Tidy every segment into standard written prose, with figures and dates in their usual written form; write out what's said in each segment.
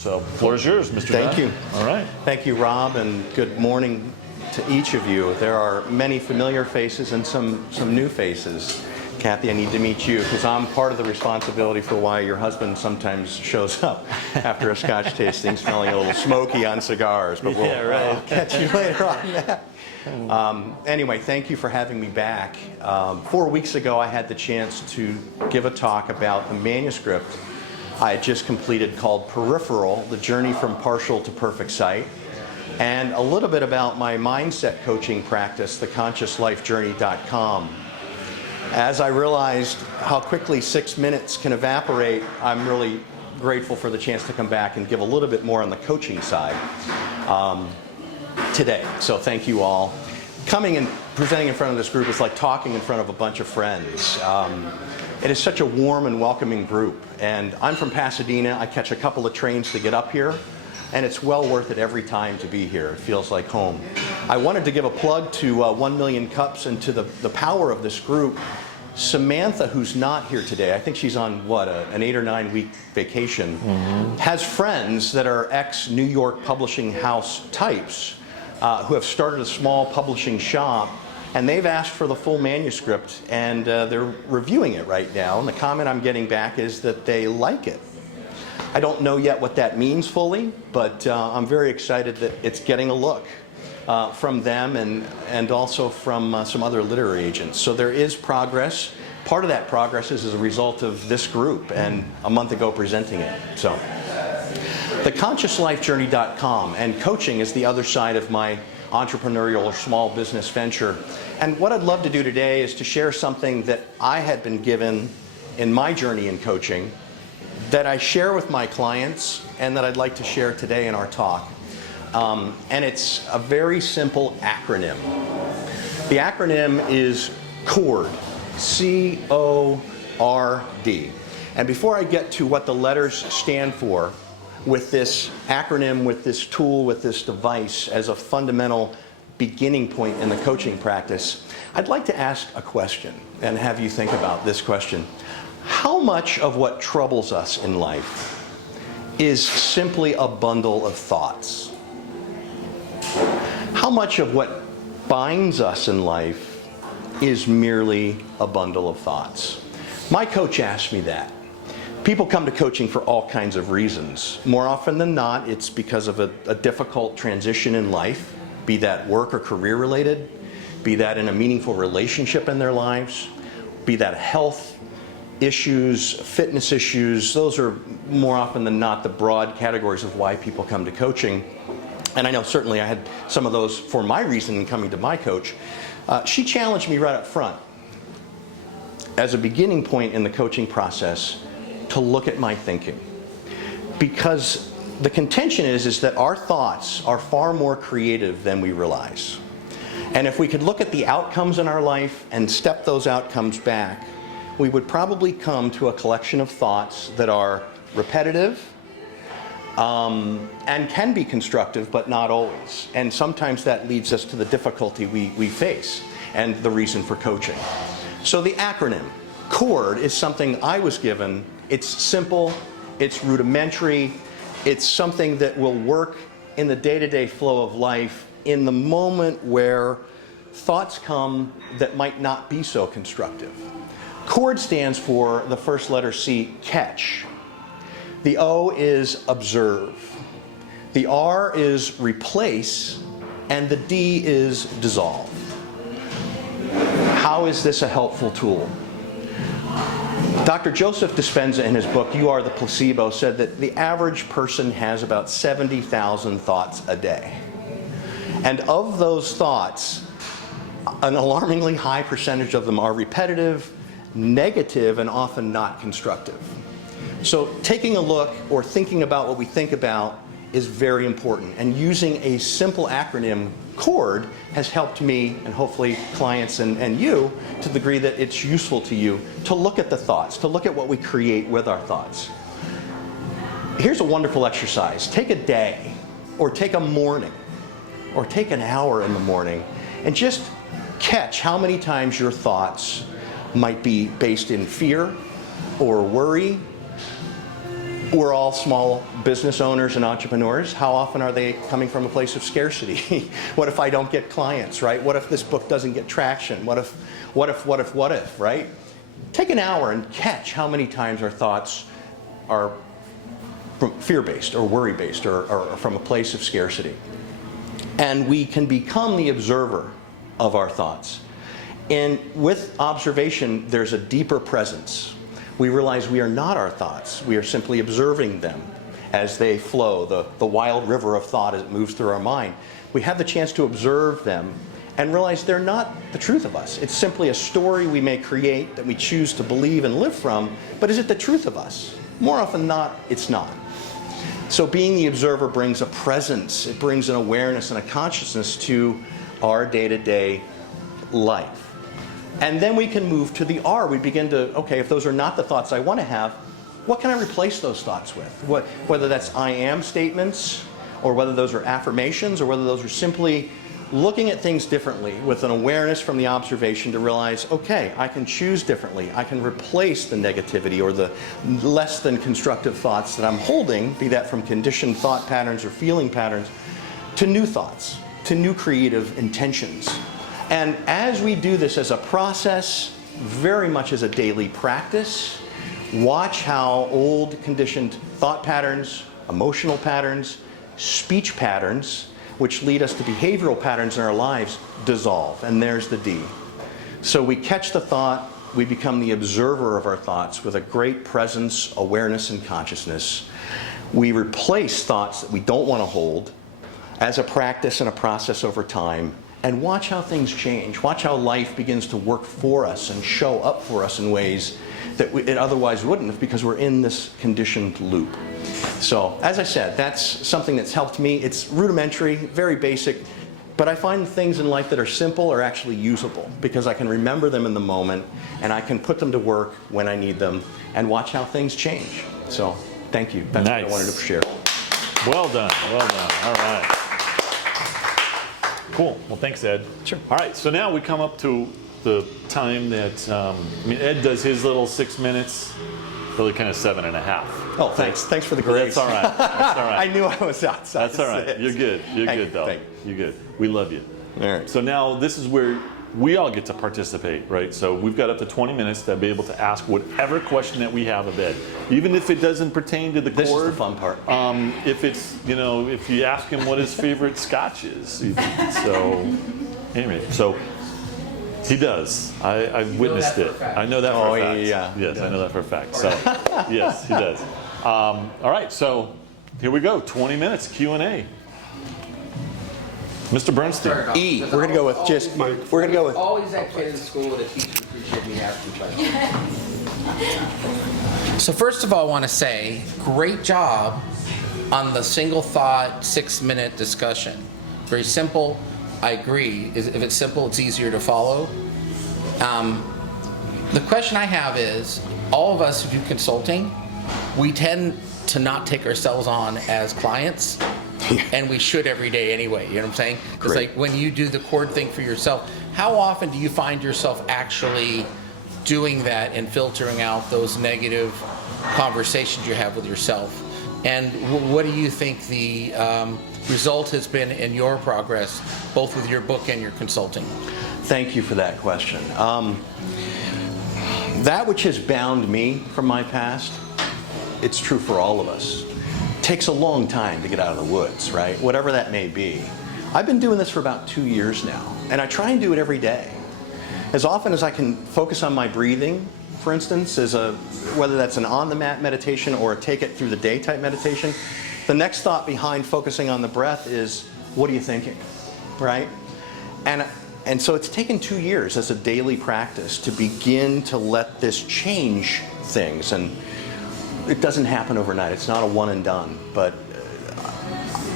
So, floor is yours, Mr. Dunn. Thank you. All right. Thank you, Rob, and good morning to each of you. There are many familiar faces and some new faces. Kathy, I need to meet you because I'm part of the responsibility for why your husband sometimes shows up after a Scotch tasting smelling a little smoky on cigars. But we'll catch you later on that. Anyway, thank you for having me back. 4 weeks ago, I had the chance to give a talk about a manuscript I had just completed called Peripheral, The Journey from Partial to Perfect Sight, and a little bit about my mindset coaching practice, theconsciouslifejourney.com. As I realized how quickly 6 minutes can evaporate, I'm really grateful for the chance to come back and give a little bit more on the coaching side today. So thank you all. Coming and presenting in front of this group is like talking in front of a bunch of friends. It is such a warm and welcoming group. And I'm from Pasadena. I catch a couple of trains to get up here. And it's well worth it every time to be here. It feels like home. I wanted to give a plug to 1 Million Cups and to the power of this group. Samantha, who's not here today, I think she's on, an 8 or 9 week vacation, has friends that are ex-New York publishing house types who have started a small publishing shop, and they've asked for the full manuscript, and they're reviewing it right now, and the comment I'm getting back is that they like it. I don't know yet what that means fully, but I'm very excited that it's getting a look from them and also from some other literary agents. So there is progress. Part of that progress is as a result of this group and a month ago presenting it. So, theconsciouslifejourney.com, and coaching is the other side of my entrepreneurial or small business venture. And what I'd love to do today is to share something that I had been given in my journey in coaching that I share with my clients and that I'd like to share today in our talk. And it's a very simple acronym. The acronym is CORD, C-O-R-D. And before I get to what the letters stand for, with this acronym, with this tool, with this device as a fundamental beginning point in the coaching practice, I'd like to ask a question and have you think about this question. How much of what troubles us in life is simply a bundle of thoughts? How much of what binds us in life is merely a bundle of thoughts? My coach asked me that. People come to coaching for all kinds of reasons. More often than not, it's because of a difficult transition in life, be that work or career related, be that in a meaningful relationship in their lives, be that health issues, fitness issues. Those are more often than not the broad categories of why people come to coaching. And I know certainly I had some of those for my reason in coming to my coach. She challenged me right up front as a beginning point in the coaching process to look at my thinking. Because the contention is that our thoughts are far more creative than we realize. And if we could look at the outcomes in our life and step those outcomes back, we would probably come to a collection of thoughts that are repetitive and can be constructive, but not always. And sometimes that leads us to the difficulty we face and the reason for coaching. So the acronym, CORD, is something I was given. It's simple, it's rudimentary, it's something that will work in the day-to-day flow of life in the moment where thoughts come that might not be so constructive. CORD stands for the first letter C, catch. The O is observe. The R is replace, and the D is dissolve. How is this a helpful tool? Dr. Joseph Dispenza, in his book, You Are the Placebo, said that the average person has about 70,000 thoughts a day. And of those thoughts, an alarmingly high percentage of them are repetitive, negative, and often not constructive. So taking a look or thinking about what we think about is very important. And using a simple acronym, CORD, has helped me and hopefully clients and you to the degree that it's useful to you to look at the thoughts, to look at what we create with our thoughts. Here's a wonderful exercise. Take a day or take a morning or take an hour in the morning and just catch how many times your thoughts might be based in fear or worry We're all small business owners and entrepreneurs. How often are they coming from a place of scarcity? What if I don't get clients, right? What if this book doesn't get traction? What if, right? Take an hour and catch how many times our thoughts are fear-based or worry-based or from a place of scarcity. And we can become the observer of our thoughts. And with observation, there's a deeper presence. We realize we are not our thoughts. We are simply observing them as they flow, the wild river of thought as it moves through our mind. We have the chance to observe them and realize they're not the truth of us. It's simply a story we may create that we choose to believe and live from, but is it the truth of us? More often than not, it's not. So being the observer brings a presence, it brings an awareness and a consciousness to our day-to-day life. And then we can move to the R. We begin to, okay, if those are not the thoughts I want to have, what can I replace those thoughts with? Whether that's I am statements, or whether those are affirmations, or whether those are simply looking at things differently with an awareness from the observation to realize, okay, I can choose differently. I can replace the negativity or the less than constructive thoughts that I'm holding, be that from conditioned thought patterns or feeling patterns, to new thoughts, to new creative intentions. And as we do this as a process, very much as a daily practice, watch how old conditioned thought patterns, emotional patterns, speech patterns, which lead us to behavioral patterns in our lives, dissolve. And there's the D. So we catch the thought, we become the observer of our thoughts with a great presence, awareness, and consciousness. We replace thoughts that we don't want to hold as a practice and a process over time. And watch how things change. Watch how life begins to work for us and show up for us in ways that it otherwise wouldn't have, because we're in this conditioned loop. So, as I said, that's something that's helped me. It's rudimentary, very basic, but I find things in life that are simple are actually usable because I can remember them in the moment and I can put them to work when I need them and watch how things change. So, thank you. That's nice. what I wanted to share. Well done. Well done. All right. Cool. Well, thanks, Ed. Sure. All right. So now we come up to the time that Ed does his little 6 minutes. Really, kind of 7.5. Oh, thanks. Thanks for the grace. That's all right. That's all right. I knew I was outside. That's all right. You're good. You're good, though. You're good. We love you. All right. So now this is where we all get to participate, right? So we've got up to 20 minutes to be able to ask whatever question that we have of Ed, even if it doesn't pertain to the This chord. is the fun part. If it's, if you ask him what his favorite scotch is, even. So anyway, so he does. I've witnessed it. I know that for a fact. Yeah. Yes, I know that for a fact. So yes, he does. All right, so here we go. 20 minutes Q&A. Mr. Bernstein. E. We're gonna go with just. We're gonna go with. Always that kid in school that teachers appreciate me asking questions. So first of all, I want to say, great job on the single thought 6-minute discussion. Very simple. I agree. If it's simple, it's easier to follow. The question I have is, all of us who do consulting, we tend to not take ourselves on as clients. And we should every day anyway, you know what I'm saying? Because like when you do the chord thing for yourself, how often do you find yourself actually doing that and filtering out those negative conversations you have with yourself? And what do you think the result has been in your progress, both with your book and your consulting? Thank you for that question. That which has bound me from my past, it's true for all of us. Takes a long time to get out of the woods, right? Whatever that may be. I've been doing this for about 2 years now, and I try and do it every day. As often as I can focus on my breathing, for instance, whether that's an on-the-mat meditation or a take-it-through-the-day type meditation, the next thought behind focusing on the breath is, what are you thinking, right? And so it's taken 2 years as a daily practice to begin to let this change things. And it doesn't happen overnight. It's not a one and done, but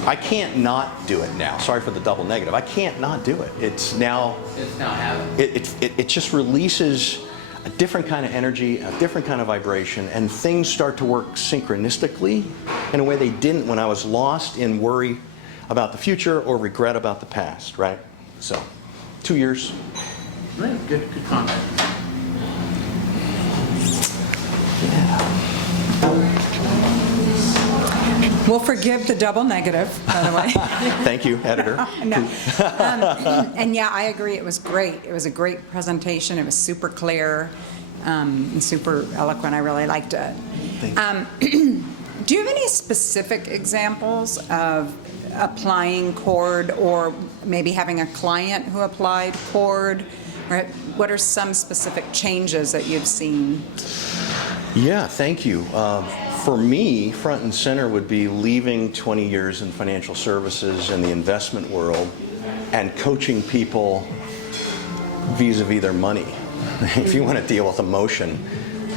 I can't not do it now. Sorry for the double negative. I can't not do it. It's now habit. It just releases a different kind of energy, a different kind of vibration, and things start to work synchronistically in a way they didn't when I was lost in worry about the future or regret about the past, right? So, 2 years. Right, good comment. Yeah. We'll forgive the double negative, by the way. Thank you, editor. No. And yeah, I agree. It was great. It was a great presentation. It was super clear and super eloquent. I really liked it. Do you have any specific examples of applying CORD, or maybe having a client who applied CORD? Or what are some specific changes that you've seen? Yeah, thank you. For me, front and center would be leaving 20 years in financial services and the investment world and coaching people vis-a-vis their money. If you want to deal with emotion,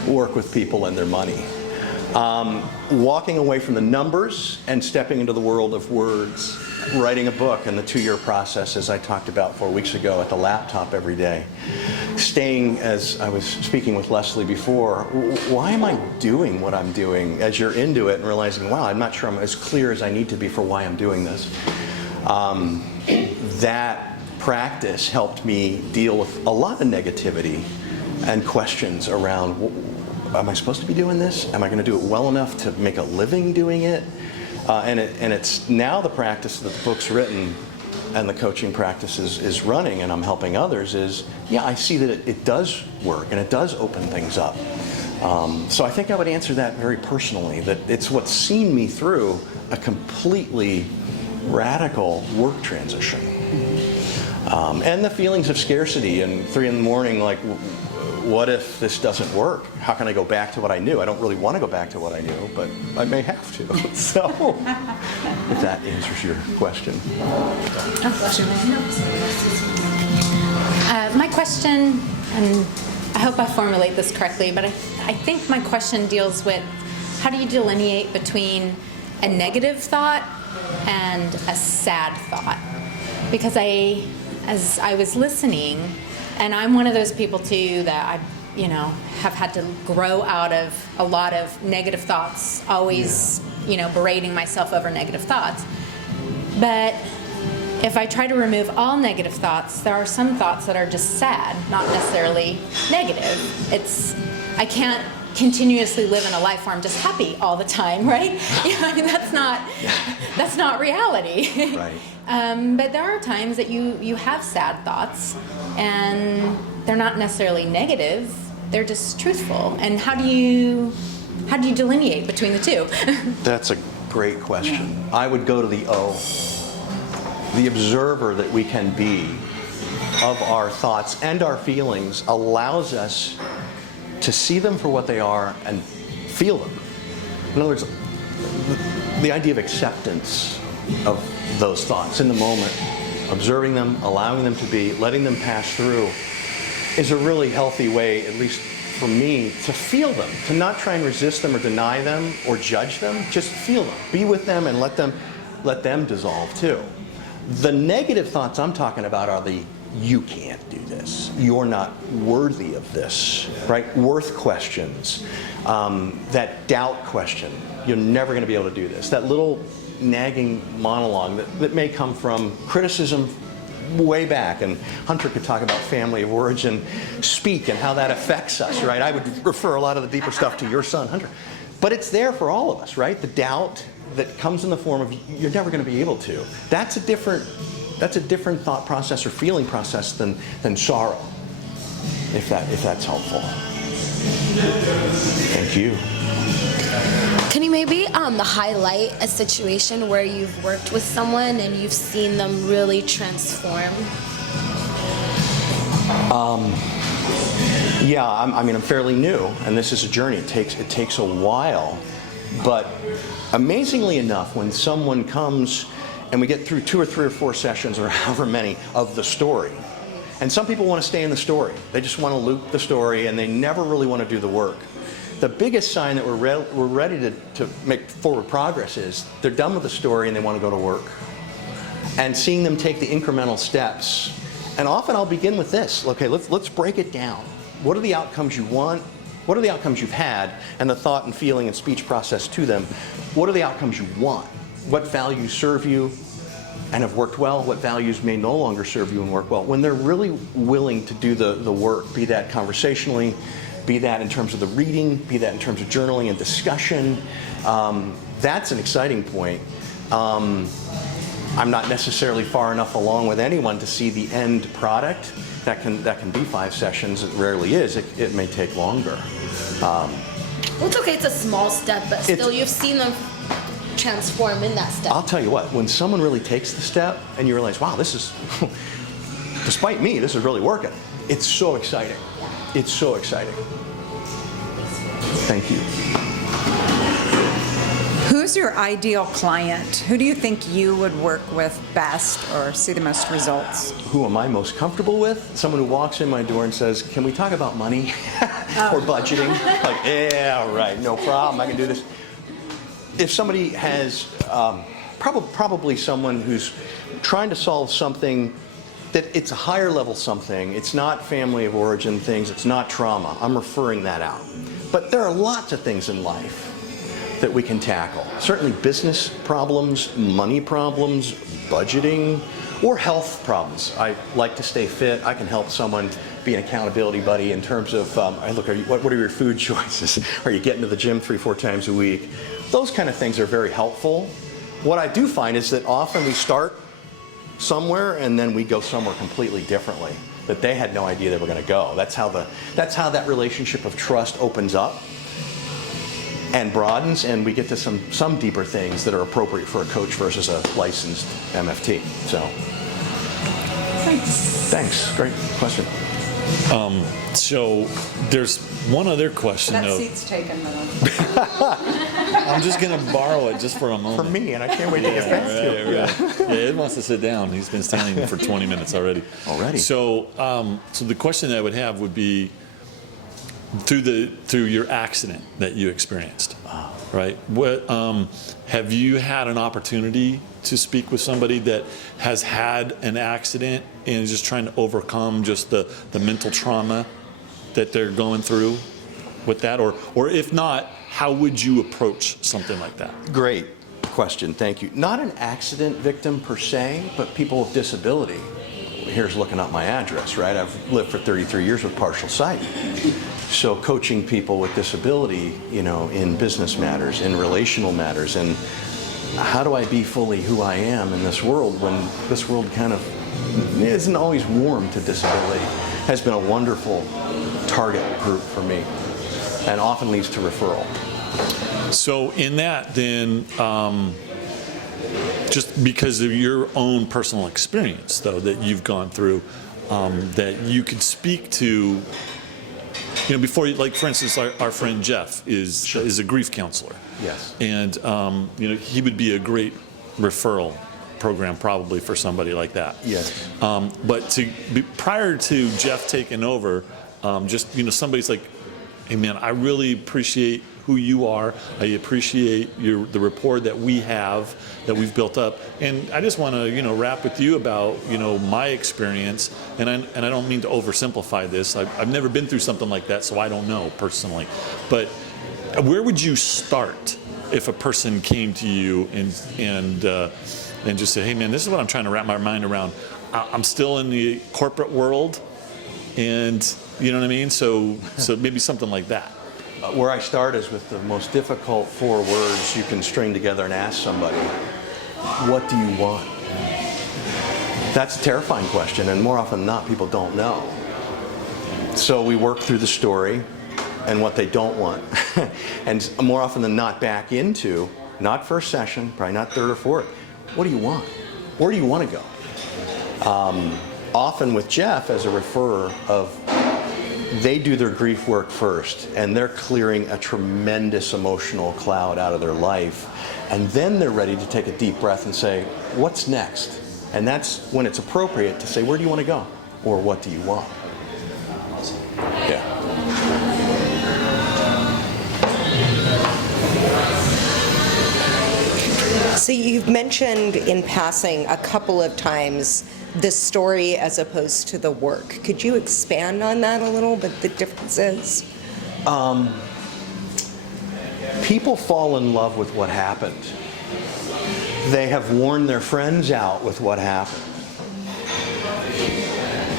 work with people and their money. Walking away from the numbers and stepping into the world of words, writing a book and the 2-year process, as I talked about 4 weeks ago, at the laptop every day. Staying, as I was speaking with Leslie before, why am I doing what I'm doing? As you're into it and realizing, wow, I'm not sure I'm as clear as I need to be for why I'm doing this. That practice helped me deal with a lot of negativity and questions around, am I supposed to be doing this? Am I going to do it well enough to make a living doing it? And it's now the practice that the book's written and the coaching practice is running, and I'm helping others, is, yeah, I see that it does work and it does open things up. So I think I would answer that very personally, that it's what's seen me through a completely radical work transition. And the feelings of scarcity and 3 in the morning, like, what if this doesn't work? How can I go back to what I knew? I don't really want to go back to what I knew, but I may have to. So, if that answers your question. My question, and I hope I formulate this correctly, but I think my question deals with, how do you delineate between a negative thought and a sad thought? Because as I was listening, and I'm one of those people too that have had to grow out of a lot of negative thoughts, always, berating myself over negative thoughts. But if I try to remove all negative thoughts, there are some thoughts that are just sad, not necessarily negative. I can't continuously live in a life where I'm just happy all the time, right? That's not reality. Right. But there are times that you have sad thoughts, and they're not necessarily negative. They're just truthful. And how do you delineate between the two? That's a great question. I would go to the O. The observer that we can be of our thoughts and our feelings allows us to see them for what they are and feel them. In other words, the idea of acceptance of those thoughts in the moment, observing them, allowing them to be, letting them pass through, is a really healthy way, at least for me, to feel them, to not try and resist them or deny them or judge them. Just feel them, be with them, and let them dissolve too. The negative thoughts I'm talking about are the, you can't do this, you're not worthy of this, right? Worth questions, that doubt question, you're never going to be able to do this, that little nagging monologue that may come from criticism way back. And Hunter could talk about family of origin speak and how that affects us, right? I would refer a lot of the deeper stuff to your son, Hunter. But it's there for all of us, right? The doubt that comes in the form of, you're never going to be able to. That's a different thought process or feeling process than sorrow, if that's helpful. Thank you. Can you maybe highlight a situation where you've worked with someone and you've seen them really transform? Yeah, I'm fairly new, and this is a journey. It takes a while, but amazingly enough, when someone comes and we get through 2 or 3 or 4 sessions or however many of the story, and some people want to stay in the story. They just want to loop the story, and they never really want to do the work. The biggest sign that we're ready to make forward progress is they're done with the story and they want to go to work. And seeing them take the incremental steps. And often I'll begin with this. Okay, let's break it down. What are the outcomes you want? What are the outcomes you've had? And the thought and feeling and speech process to them. What are the outcomes you want? What values serve you and have worked well? What values may no longer serve you and work well? When they're really willing to do the work, be that conversationally, be that in terms of the reading, be that in terms of journaling and discussion, that's an exciting point. I'm not necessarily far enough along with anyone to see the end product. That can be 5 sessions. It rarely is. It may take longer. Well, it's okay. It's a small step, but still, you've seen them transform in that step. I'll tell you what, when someone really takes the step and you realize, wow, this is, despite me, this is really working. It's so exciting. It's so exciting. Thank you. Who's your ideal client? Who do you think you would work with best or see the most results? Who am I most comfortable with? Someone who walks in my door and says, can we talk about money or budgeting? Like, yeah, right, no problem, I can do this. If somebody has, probably someone who's trying to solve something that it's a higher level something, it's not family of origin things, it's not trauma, I'm referring that out. But there are lots of things in life that we can tackle. Certainly business problems, money problems, budgeting, or health problems. I like to stay fit. I can help someone be an accountability buddy in terms of, what are your food choices? Are you getting to the gym 3-4 times a week? Those kind of things are very helpful. What I do find is that often we start somewhere and then we go somewhere completely differently that they had no idea they were going to go. That's how that relationship of trust opens up and broadens, and we get to some deeper things that are appropriate for a coach versus a licensed MFT. So, thanks. Great question. So there's one other question That though. seat's taken, though. I'm just going to borrow it just for a moment. For me, and I can't wait to get back to it. Yeah, Ed wants to sit down. He's been standing for 20 minutes already. So, so the question I would have would be, through your accident that you experienced, right? What have you had an opportunity to speak with somebody that has had an accident and is just trying to overcome just the mental trauma that they're going through with that, or if not, how would you approach something like that? Great question, thank you. Not an accident victim per se, but people with disability. Here's looking up my address, right? I've lived for 33 years with partial sight. So coaching people with disability, in business matters, in relational matters, and how do I be fully who I am in this world when this world kind of isn't always warm to disability, has been a wonderful target group for me and often leads to referral. So in that, then, just because of your own personal experience, though, that you've gone through, that you could speak to, before, like, for instance, our friend Jeff is a grief counselor. Yes. And, he would be a great referral program probably for somebody like that. Yes. But prior to Jeff taking over, somebody's like, hey man, I really appreciate who you are. I appreciate the rapport that we've built up, and I just want to wrap with you about my experience. And I don't mean to oversimplify this. I've never been through something like that, so I don't know personally. But where would you start if a person came to you and just said, hey man, this is what I'm trying to wrap my mind around. I'm still in the corporate world, and you know what I mean. So maybe something like that. Where I start is with the most difficult 4 words you can string together and ask somebody, what do you want? That's a terrifying question, and more often than not, people don't know. So we work through the story and what they don't want. And more often than not, back into, not first session, probably not third or fourth, what do you want? Where do you want to go? Often with Jeff as a referrer they do their grief work first, and they're clearing a tremendous emotional cloud out of their life, and then they're ready to take a deep breath and say, what's next? And that's when it's appropriate to say, where do you want to go? Or what do you want? Yeah. So you've mentioned in passing a couple of times the story as opposed to the work. Could you expand on that a little bit, the differences? People fall in love with what happened. They have worn their friends out with what happened.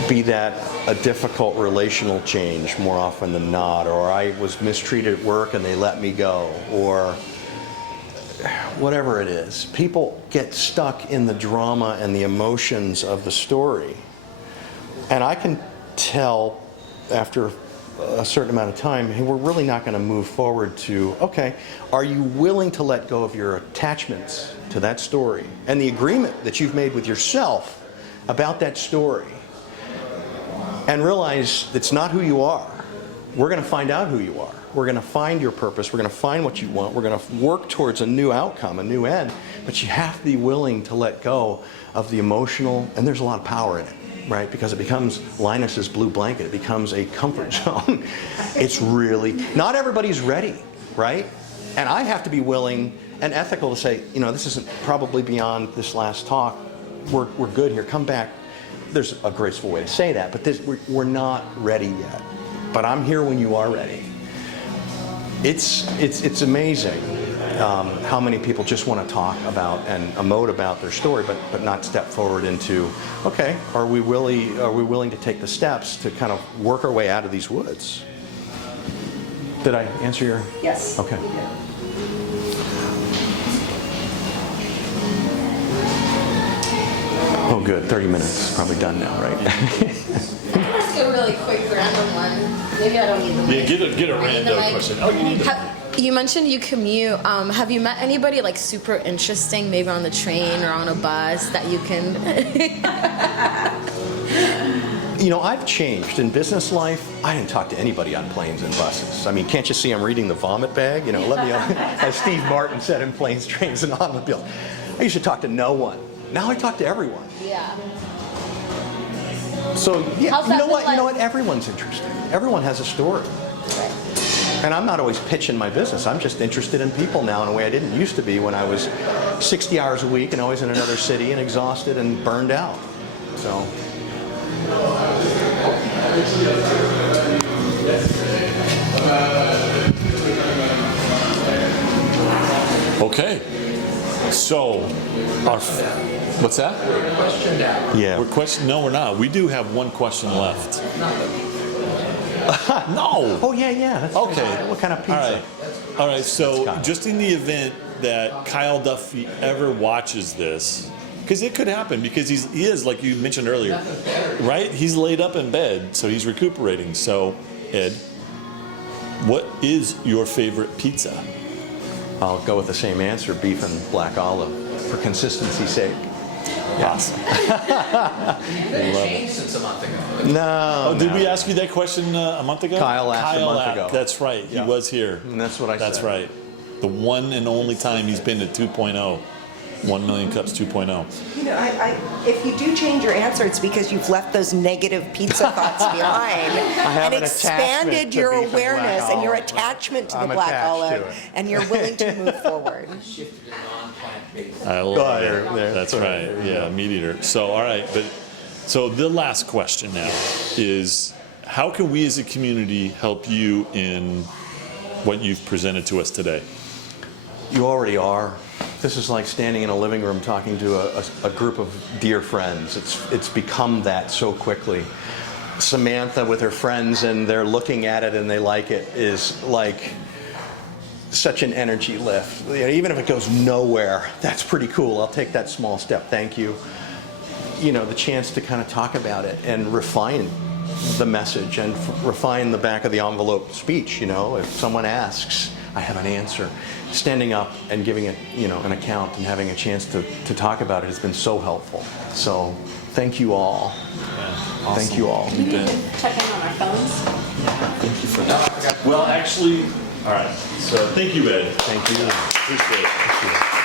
Be that a difficult relational change more often than not, or I was mistreated at work and they let me go, or whatever it is, people get stuck in the drama and the emotions of the story. And I can tell after a certain amount of time, hey, we're really not going to move forward to, okay, are you willing to let go of your attachments to that story and the agreement that you've made with yourself about that story, and realize it's not who you are. We're going to find out who you are. We're going to find your purpose. We're going to find what you want. We're going to work towards a new outcome, a new end. But you have to be willing to let go of the emotional, and there's a lot of power in it, right? Because it becomes Linus's blue blanket. It becomes a comfort zone. It's really, not everybody's ready, right? And I have to be willing and ethical to say, you know, this isn't probably beyond this last talk. We're good here. Come back. There's a graceful way to say that, but we're not ready yet. But I'm here when you are ready. It's amazing how many people just want to talk about and emote about their story, but not step forward into, okay, are we willing to take the steps to kind of work our way out of these woods? Did I answer your? Yes. Okay. Oh, good. 30 minutes. Probably done now, right? Let's go really quick random one. Maybe I don't need the mic. Yeah, get a I need the random mic. question. Oh, you need the You mentioned you commute. Have you met anybody like super interesting, maybe on the train or on a bus that you can? You know, I've changed. In business life, I didn't talk to anybody on planes and buses. I mean, can't you see I'm reading the vomit bag? You know, let me, as Steve Martin said in Planes, Trains, and Automobiles. I used to talk to no one. Now I talk to everyone. Yeah. So, yeah, How's you that know been what? You know like? what? Everyone's interesting. Everyone has a story. And I'm not always pitching my business. I'm just interested in people now in a way I didn't used to be when I was 60 hours a week and always in another city and exhausted and burned out. So. Okay. So, what's that? Yeah. No, we're not. We do have one question left. No. Oh, yeah. That's Okay. What kind of pizza? All right. So, Kyle. just in the event that Kyle Duffy ever watches this, because it could happen, because he is, like you mentioned earlier, right? He's laid up in bed, so he's recuperating. So, Ed, what is your favorite pizza? I'll go with the same answer, beef and black olive, for consistency's sake. Awesome. Changed since a month ago. No. Did we ask you that question a month ago? Kyle asked a month ago. That's right. Yeah. He was here. And that's what I said. That's right. The one and only time he's been to 2.0. 1 million cups 2.0. You know, if you do change your answer, it's because you've left those negative pizza thoughts behind have and an attachment expanded to your beef and black awareness and your olive. attachment to the I'm black attached to olive, it. and you're willing to move forward. Shifted to non-plant-based. I love there, it. there. That's Right, right. there you Yeah, go. meat eater. So, all right. So the last question now is, how can we as a community help you in what you've presented to us today? You already are. This is like standing in a living room talking to a group of dear friends. It's become that so quickly. Samantha with her friends, and they're looking at it and they like it, is like such an energy lift. You know, even if it goes nowhere, that's pretty cool. I'll take that small step. Thank you. You know, the chance to kind of talk about it and refine the message and refine the back of the envelope speech. You know, if someone asks, I have an answer. Standing up and giving it, you know, an account and having a chance to talk about it has been so helpful. So thank you all. Awesome. Thank you all. We need to check in on our phones. Thank you for that. Well, actually, all right. So thank you, Ed. Thank you. Appreciate it.